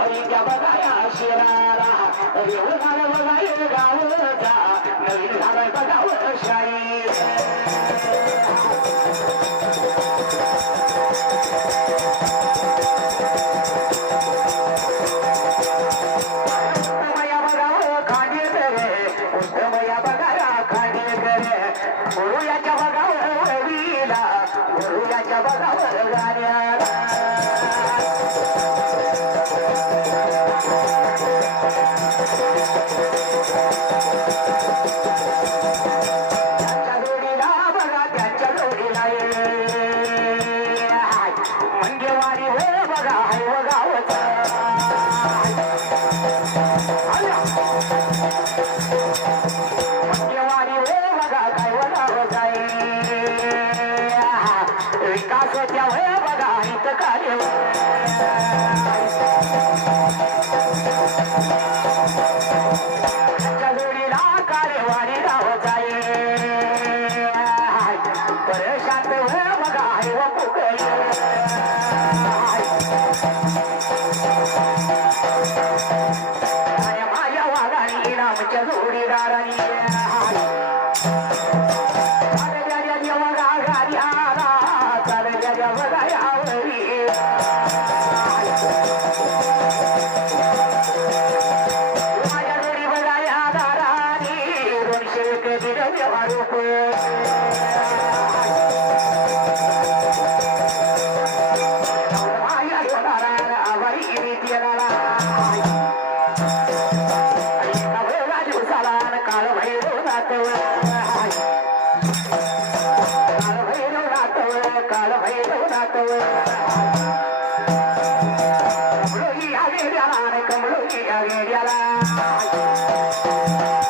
हरी त्या बघा या शिराला येऊन झालं बघा ये गावचा नवीन झालं बघावं शाही गुरुयाच्या बघावर विला गुरुयाच्या बघावर गाण्याला त्यांच्या जोडीला बघा त्यांच्या जोडीला मंगेवाडी हो बघा हाय बघावत मंगेवाडी हो बघा काय बघावत विकास त्या वय बघा हित कार्य त्यांच्या जोडीला कार्यवाडी राहत शांत वय बघा आहे व पोकळी माझ्या वाघानी नामच्या जोडीदारानी काळ भैरव